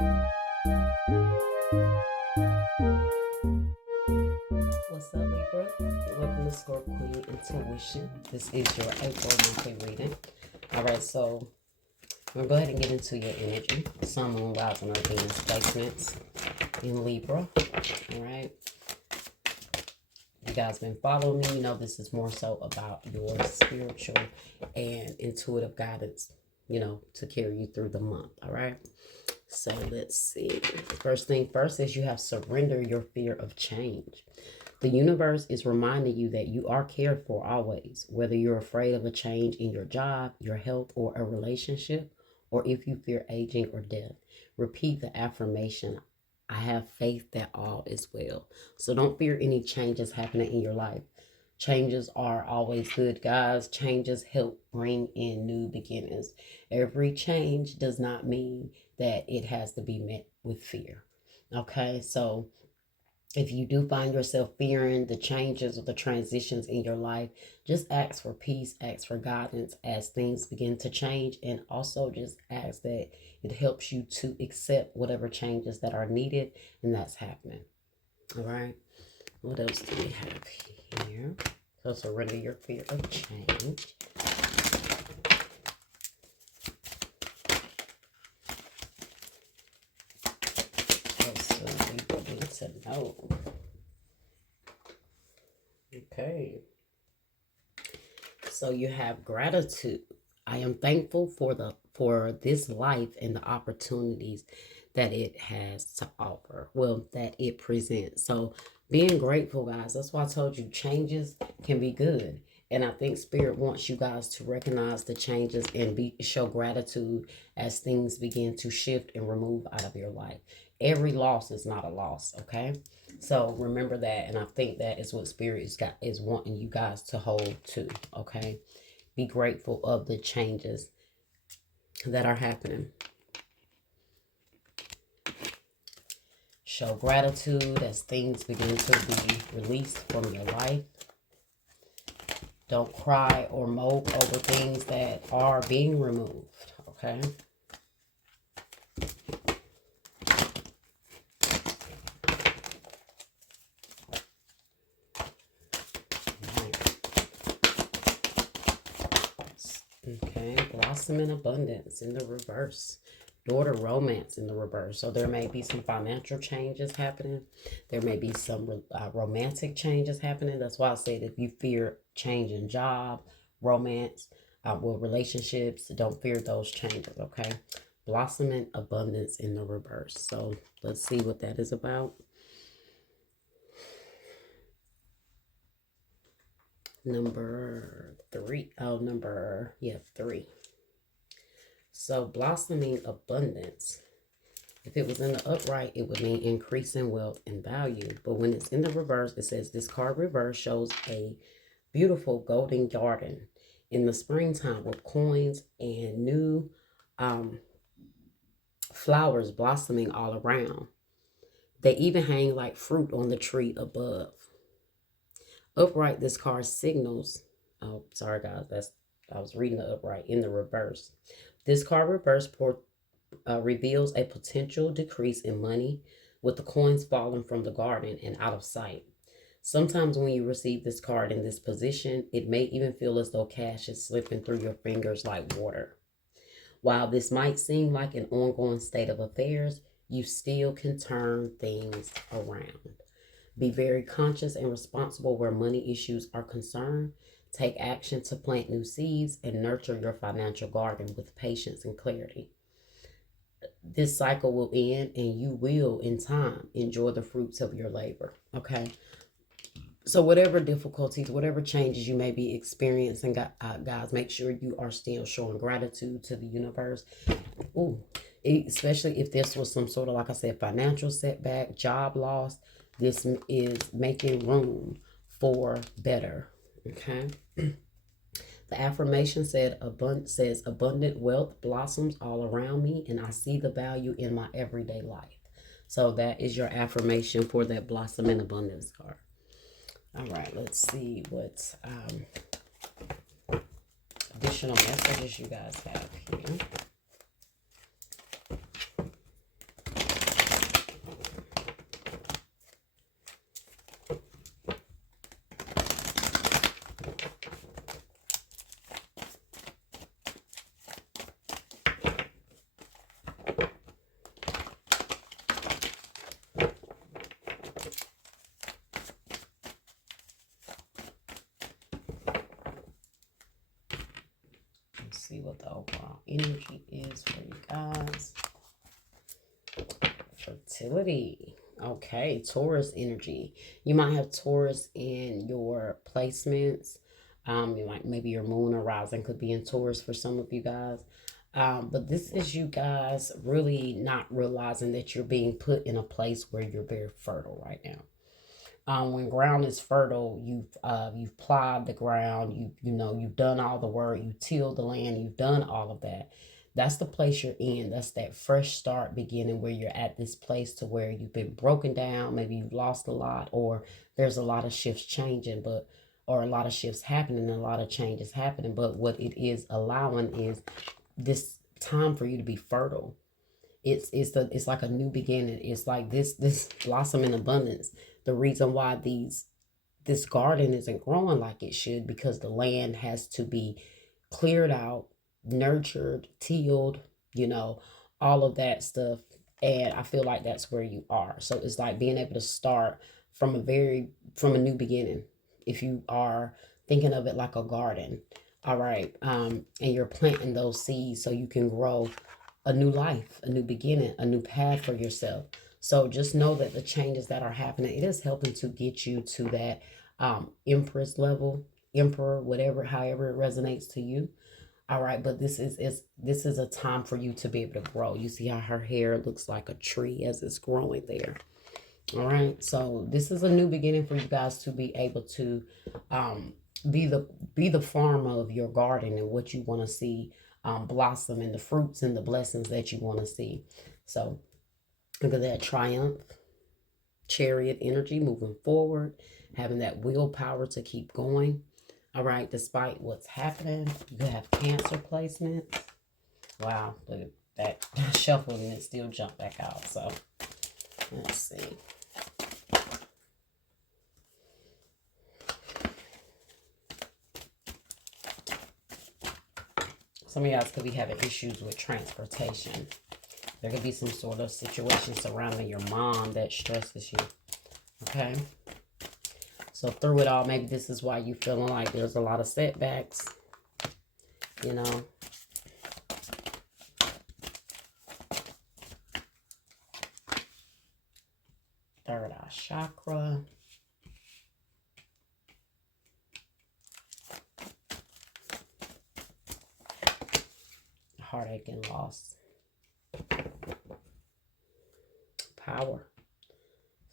What's up, Libra? Welcome to Score Queen Intuition. This is your April monthly reading. Alright, so I'm going to go ahead and get into your energy. Sun, Moon, Rising, or Venus placements in Libra. Alright. You guys been following me, you know this is more so about your spiritual and intuitive guidance, you know, to carry you through the month. Alright. So let's see. First thing first is you have surrendered your fear of change. The universe is reminding you that you are cared for always, whether you're afraid of a change in your job, your health, or a relationship, or if you fear aging or death. Repeat the affirmation, I have faith that all is well. So don't fear any changes happening in your life. Changes are always good, guys. Changes help bring in new beginnings. Every change does not mean that it has to be met with fear. Okay, so if you do find yourself fearing the changes or the transitions in your life, just ask for peace, ask for guidance as things begin to change, and also just ask that it helps you to accept whatever changes that are needed and that's happening. All right. What else do we have here? So surrender your fear of change. To know. Okay. So you have gratitude. I am thankful for this life and the opportunities that it has to offer. Well, that it presents. So being grateful, guys, that's why I told you changes can be good. And I think Spirit wants you guys to recognize the changes and show gratitude as things begin to shift and remove out of your life. Every loss is not a loss, okay? So remember that, and I think that is what Spirit is wanting you guys to hold to, okay? Be grateful of the changes that are happening. Show gratitude as things begin to be released from your life. Don't cry or mope over things that are being removed, okay? Okay, blossom in abundance in the reverse. Daughter romance in the reverse. So there may be some financial changes happening. There may be some romantic changes happening. That's why I said if you fear change in job, romance, relationships, don't fear those changes, okay? Blossom in abundance in the reverse. So let's see what that is about. Number 3. Oh, three. So blossoming abundance. If it was in the upright, it would mean increasing wealth and value. But when it's in the reverse, it says this card reverse shows a beautiful golden garden in the springtime with coins and new flowers blossoming all around. They even hang like fruit on the tree above. Upright, this card signals, oh, sorry guys, I was reading the upright in the reverse. This card reverse reveals a potential decrease in money with the coins falling from the garden and out of sight. Sometimes when you receive this card in this position, it may even feel as though cash is slipping through your fingers like water. While this might seem like an ongoing state of affairs, you still can turn things around. Be very conscious and responsible where money issues are concerned. Take action to plant new seeds and nurture your financial garden with patience and clarity. This cycle will end and you will, in time, enjoy the fruits of your labor, okay? So whatever difficulties, whatever changes you may be experiencing, guys, make sure you are still showing gratitude to the universe. Ooh, especially if this was some sort of, like I said, financial setback, job loss. This is making room for better, okay? The affirmation says abundant wealth blossoms all around me, and I see the value in my everyday life. So that is your affirmation for that blossom and abundance card. All right, let's see what additional messages you guys have here. what the overall energy is for you guys. Fertility. Okay, Taurus energy. You might have Taurus in your placements. Maybe your moon or rising could be in Taurus for some of you guys. But this is you guys really not realizing that you're being put in a place where you're very fertile right now. When ground is fertile, you've plowed the ground, you've done all the work, you tilled the land, you've done all of that. That's the place you're in. That's that fresh start beginning where you're at this place to where you've been broken down. Maybe you've lost a lot, or there's a lot of shifts changing, or a lot of shifts happening, and a lot of changes happening. But what it is allowing is this time for you to be fertile. It's like a new beginning. It's like this blossom in abundance. The reason why this garden isn't growing like it should, because the land has to be cleared out, nurtured, tilled, all of that stuff. And I feel like that's where you are. So it's like being able to start from a new beginning. If you are thinking of it like a garden, all right, and you're planting those seeds so you can grow a new life, a new beginning, a new path for yourself. So just know that the changes that are happening, it is helping to get you to that empress level, emperor, whatever, however it resonates to you. All right, but this is a time for you to be able to grow. You see how her hair looks like a tree as it's growing there. All right, so this is a new beginning for you guys to be able to be the farmer of your garden and what you want to see blossom, and the fruits and the blessings that you want to see. So look at that triumph, chariot energy, moving forward, having that willpower to keep going. All right, despite what's happening. You have Cancer placements. Wow, look at that shuffled and it still jumped back out. So let's see. Some of y'all could be having issues with transportation. There could be some sort of situation surrounding your mom that stresses you. Okay. So through it all, maybe this is why you feeling like there's a lot of setbacks. Third eye chakra. Heartache and loss. Power.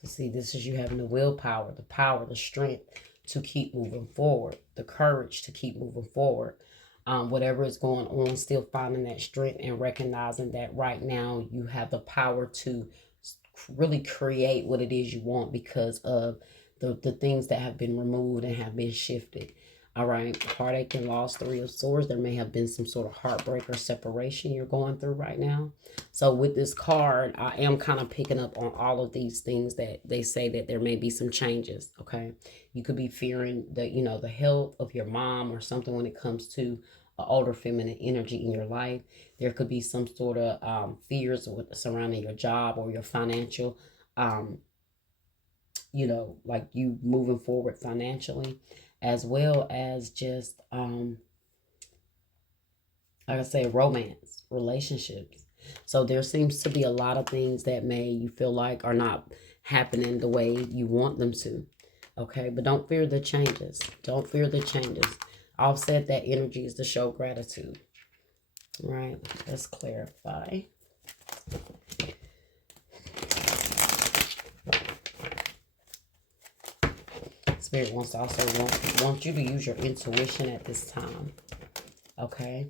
So see, this is you having the willpower, the power, the strength to keep moving forward, the courage to keep moving forward. Whatever is going on, still finding that strength and recognizing that right now you have the power to really create what it is you want because of the things that have been removed and have been shifted. All right, heartache and loss, Three of Swords. There may have been some sort of heartbreak or separation you're going through right now. So with this card, I am kind of picking up on all of these things that they say that there may be some changes, okay? You could be fearing the health of your mom or something when it comes to an older feminine energy in your life. There could be some sort of fears surrounding your job or your financial, like you moving forward financially, as well as just, like I say, romance, relationships. So there seems to be a lot of things that you feel like are not happening the way you want them to. Okay, but don't fear the changes. Don't fear the changes. Offset that energy is to show gratitude. All right, let's clarify. Spirit wants to also want you to use your intuition at this time. Okay.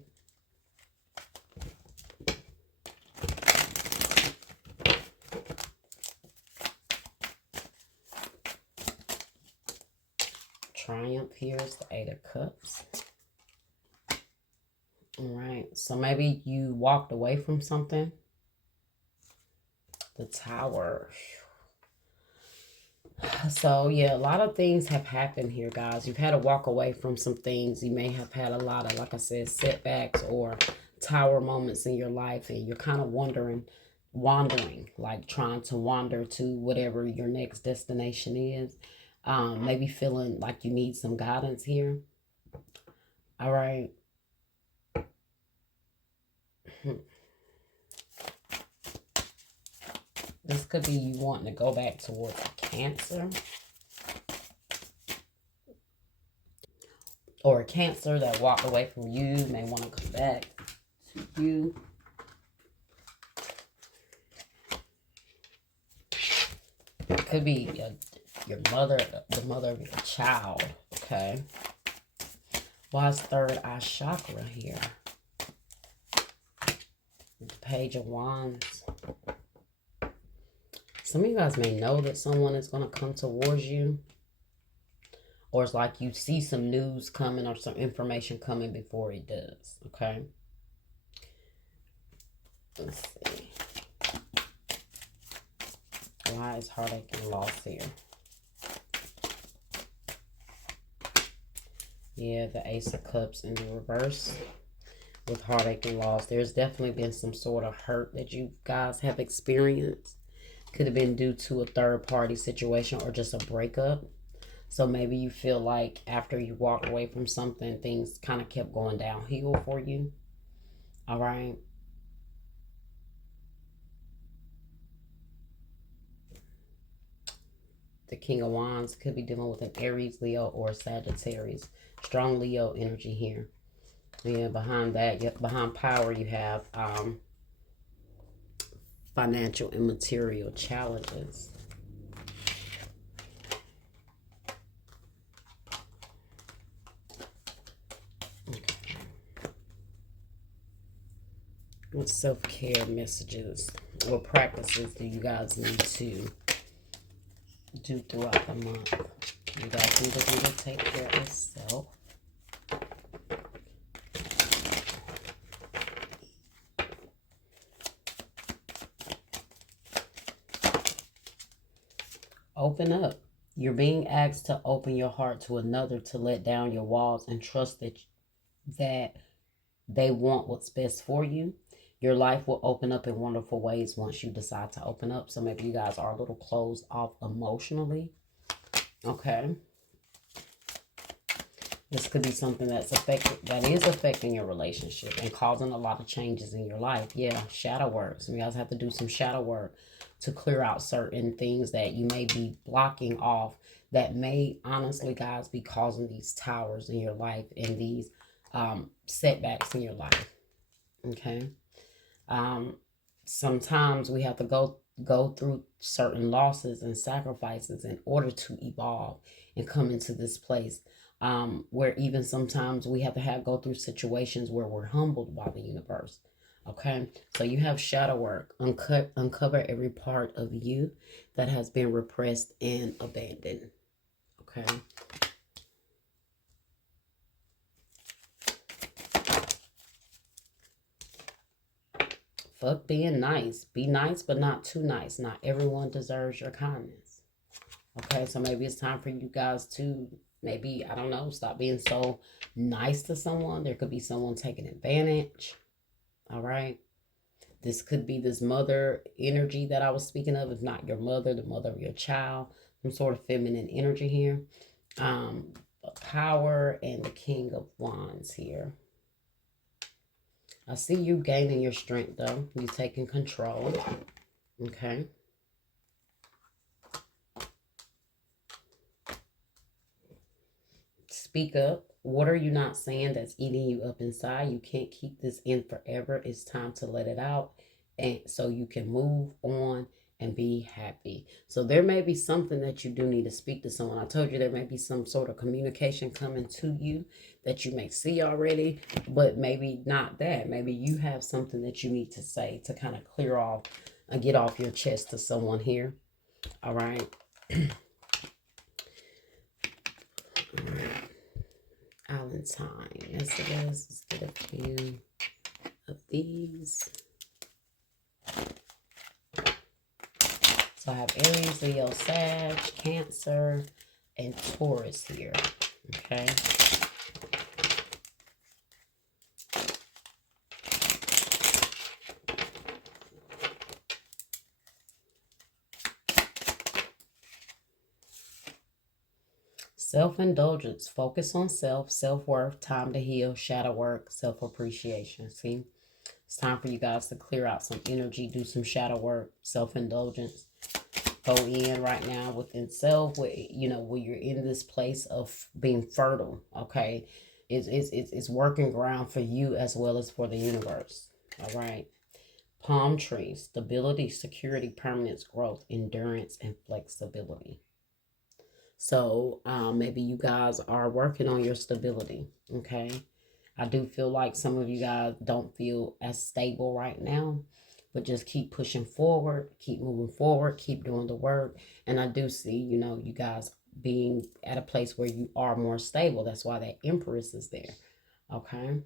Triumph here is the Eight of Cups. All right. So maybe you walked away from something. The Tower. So, yeah, a lot of things have happened here, guys. You've had to walk away from some things. You may have had a lot of, like I said, setbacks or tower moments in your life, and you're kind of wandering, like trying to wander to whatever your next destination is. Maybe feeling like you need some guidance here. All right. This could be you wanting to go back towards a Cancer. Or a Cancer that walked away from you may want to come back to you. It could be your mother, the mother of your child, okay? Why is third eye chakra here? The Page of Wands. Some of you guys may know that someone is going to come towards you. Or it's like you see some news coming or some information coming before it does, okay? Let's see. Why is heartache and loss here? Yeah, the Ace of Cups in the reverse with heartache and loss. There's definitely been some sort of hurt that you guys have experienced. Could have been due to a third-party situation or just a breakup. So maybe you feel like after you walked away from something, things kind of kept going downhill for you. All right. The King of Wands could be dealing with an Aries, Leo, or Sagittarius. Strong Leo energy here. Yeah, behind that, behind power, you have financial and material challenges. Okay. What self-care messages or practices do you guys need to do throughout the month? You guys need to take care of yourself. Open up. You're being asked to open your heart to another, to let down your walls and trust that they want what's best for you. Your life will open up in wonderful ways once you decide to open up. So maybe you guys are a little closed off emotionally. Okay. This could be something that is affecting your relationship and causing a lot of changes in your life. Yeah, shadow work. So you guys have to do some shadow work to clear out certain things that you may be blocking off that may honestly, guys, be causing these towers in your life and these setbacks in your life. Okay. Sometimes we have to go through certain losses and sacrifices in order to evolve and come into this place where even sometimes we have to go through situations where we're humbled by the universe. Okay, so you have shadow work. Uncover every part of you that has been repressed and abandoned. Okay. Fuck being nice. Be nice, but not too nice. Not everyone deserves your kindness. Okay, so maybe it's time for you guys to maybe, I don't know, stop being so nice to someone. There could be someone taking advantage. All right. This could be this mother energy that I was speaking of. If not your mother, the mother of your child. Some sort of feminine energy here. Power and the King of Wands here. I see you gaining your strength, though. You're taking control. Okay. Speak up. What are you not saying that's eating you up inside? You can't keep this in forever. It's time to let it out. And so you can move on and be happy. So there may be something that you do need to speak to someone. I told you there may be some sort of communication coming to you that you may see already, but maybe not that. Maybe you have something that you need to say to kind of clear off and get off your chest to someone here. All right. Valentine. Yes, it is. Let's get a few of these. So I have Aries, Leo, Sag, Cancer, and Taurus here. Okay. Self-indulgence. Focus on self, self-worth, time to heal, shadow work, self-appreciation. See? It's time for you guys to clear out some energy, do some shadow work, self-indulgence. Go in right now within self, where, you know, where you're in this place of being fertile, okay? It's working ground for you as well as for the universe, all right? Palm tree, stability, security, permanence, growth, endurance, and flexibility. So maybe you guys are working on your stability, okay? I do feel like some of you guys don't feel as stable right now, but just keep pushing forward, keep moving forward, keep doing the work. And I do see, you know, you guys being at a place where you are more stable. That's why that Empress is there, okay?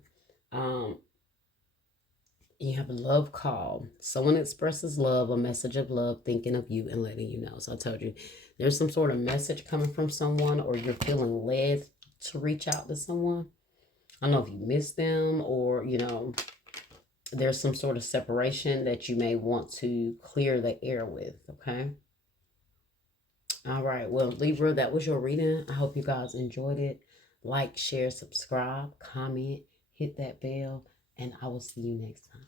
You have a love call. Someone expresses love, a message of love, thinking of you and letting you know. So I told you, there's some sort of message coming from someone, or you're feeling led to reach out to someone. I don't know if you miss them, or, you know, there's some sort of separation that you may want to clear the air with, okay? All right. Well, Libra, that was your reading. I hope you guys enjoyed it. Like, share, subscribe, comment, hit that bell, and I will see you next time.